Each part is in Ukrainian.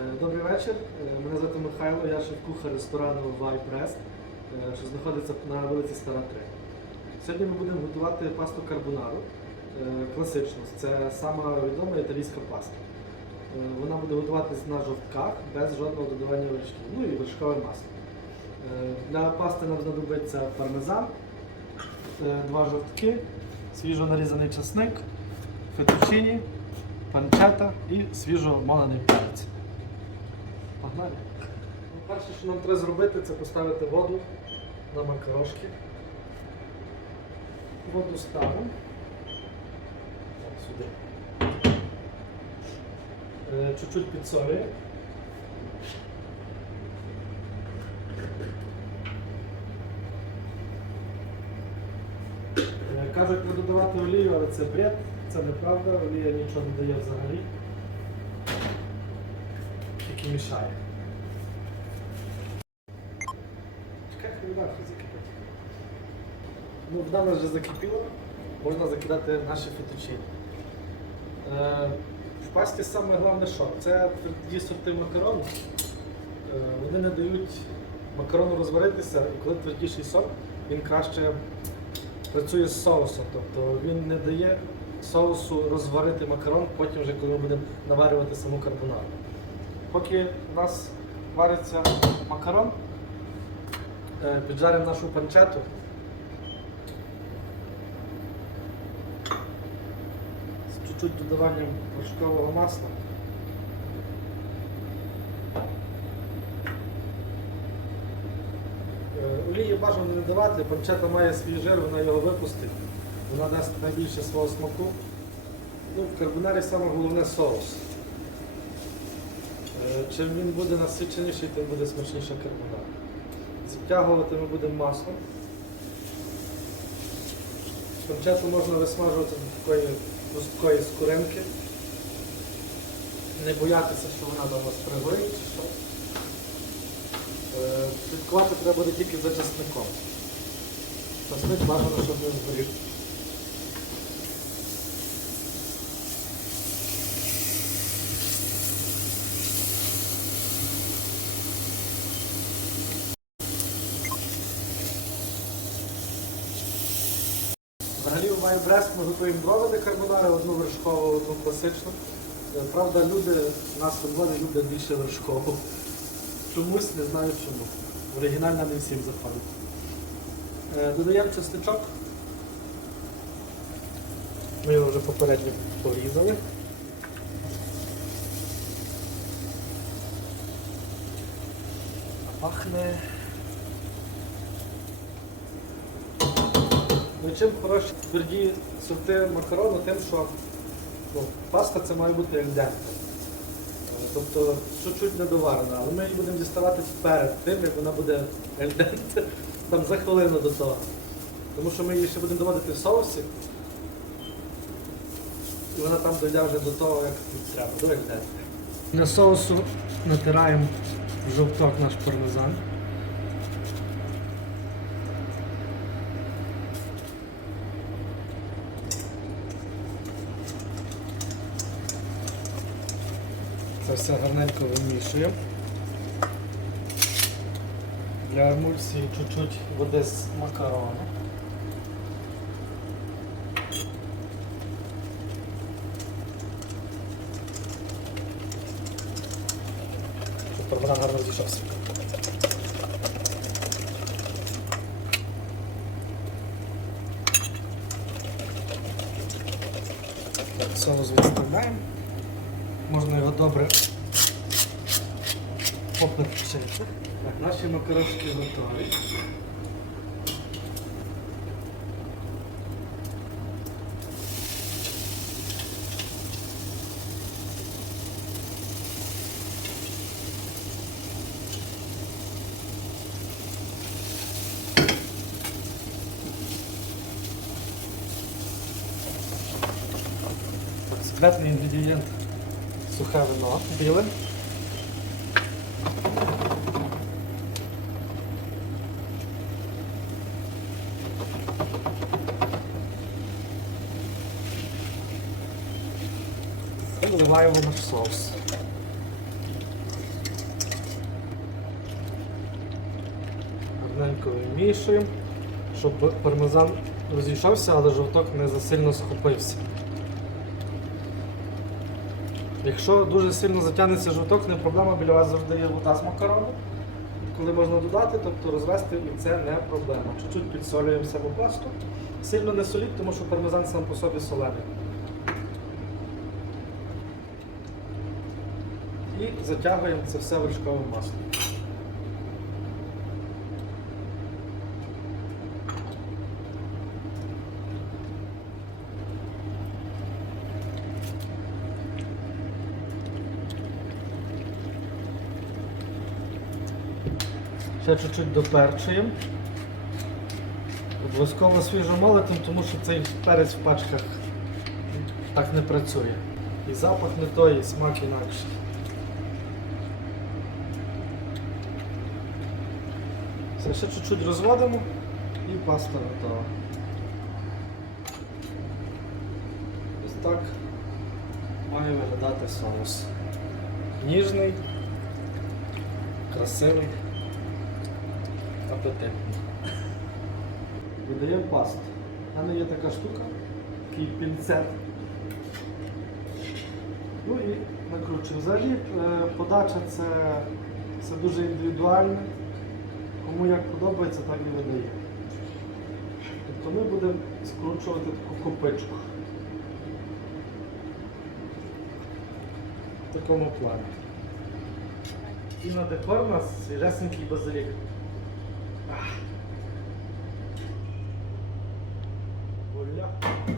Е, Добрий вечір. Е, Мене звати Михайло, я шеф-кухар ресторану Вайпрест, що знаходиться на вулиці Стара 3. Сьогодні ми будемо готувати пасту карбонару е, класичну. Це сама відома італійська паста. Вона буде готуватись на жовтках без жодного додавання вершків. Ну і вершкове масло. Для пасти нам знадобиться пармезан, два жовтки, свіжо нарізаний часник, фетучині, панчета і свіжо молений перець. Погнали. Ну, Перше, що нам треба зробити, це поставити воду на макарошки. Воду ставимо. Сюди. Е, Чуть-чуть підсолюємо. Е, Кажуть, не додавати олію, але це бред, це неправда, олія нічого не дає взагалі. Тільки мішає. Чекай, хай вода трохи закипить. Ну, вода в нас вже закипіла, можна закидати наші фетучині. Е, в пасті саме головне що? Це тверді сорти макарону. Е, вони не дають макарону розваритися, і коли твердіший сорт, він краще працює з соусом. Тобто він не дає соусу розварити макарон, потім вже коли ми будемо наварювати саму карбонару. Поки у нас вариться макарон, е, піджаримо нашу панчету. З чуть-чуть додаванням вершкового масла. Е, Олії бажано не давати, панчета має свій жир, вона його випустить. Вона дасть найбільше свого смаку. Ну, в карбонарі головне соус. Е, Чим він буде насиченіший, тим буде смачніша карбонара. Затягувати ми будемо маслом. Панчету можна висмажувати до такої хрусткої скоринки. Не боятися, що вона до вас пригорить чи що. Е, Слідкувати треба буде тільки за часником. Часник бажано, щоб не згорів. У Майбрест ми готуємо бровини карбонари, одну вершкову, одну класичну. Е, Правда, люди нас Львові люблять більше вершкову. Чомусь не знаю чому. Оригінальна не всім заходить. Е, Додаємо чесничок. Ми його вже попередньо порізали. Пахне. Ну, чим хороші тверді сорти макарону, тим, що ну, паста це має бути ельденте. Тобто чуть-чуть недоварена, але ми її будемо діставати перед тим, як вона буде ельденте, там за хвилину до того. Тому що ми її ще будемо доводити в соусі. І вона там дойде вже до того, як треба, до ельденте. Для соусу натираємо жовток наш пармезан. Це все гарненько вимішуємо. Для емульсії чуть-чуть води з макарону. Щоб вона гарно зійшовся. Соус відставляємо. Можна його добре поперчити. Так, наші макарошки готові. Секретний інгредієнт сухе вино біле. І вливаємо в соус. Гарненько вимішуємо, щоб пармезан розійшовся, але жовток не засильно схопився. Якщо дуже сильно затягнеться жовток, не проблема, біля вас завжди є вода з макарону. Коли можна додати, тобто розвести, і це не проблема. Чуть-чуть підсолюємо самопласту. Сильно не соліть, тому що пармезан сам по собі солений. І затягуємо це все вершковим маслом. Ще чуть-чуть доперчуємо. Обов'язково свіжо молотим, тому що цей перець в пачках так не працює. І запах не той, і смак інакший. Все, ще чуть-чуть розводимо і паста готова. Ось так має виглядати соус. Ніжний, красивий, апетитний. Видаємо пасту. У мене є така штука, такий пінцет. Ну і накручуємо. Взагалі е, подача це, це дуже індивідуально. Кому як подобається, так і видає. Тобто ми будемо скручувати таку копичку. В такому плані. І на декор у нас свіжесенький базилік. Thank you.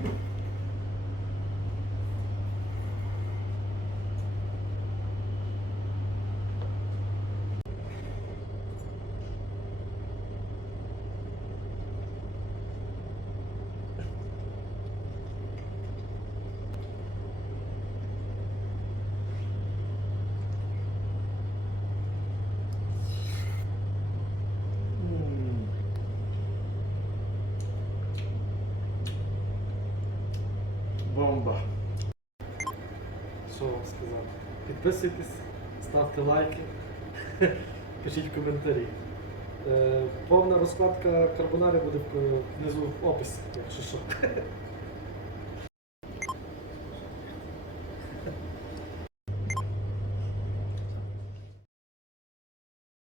Бомба. Що вам сказати? Підписуйтесь, ставте лайки, пишіть коментарі. Е, повна розкладка карбонари буде внизу в описі, якщо що.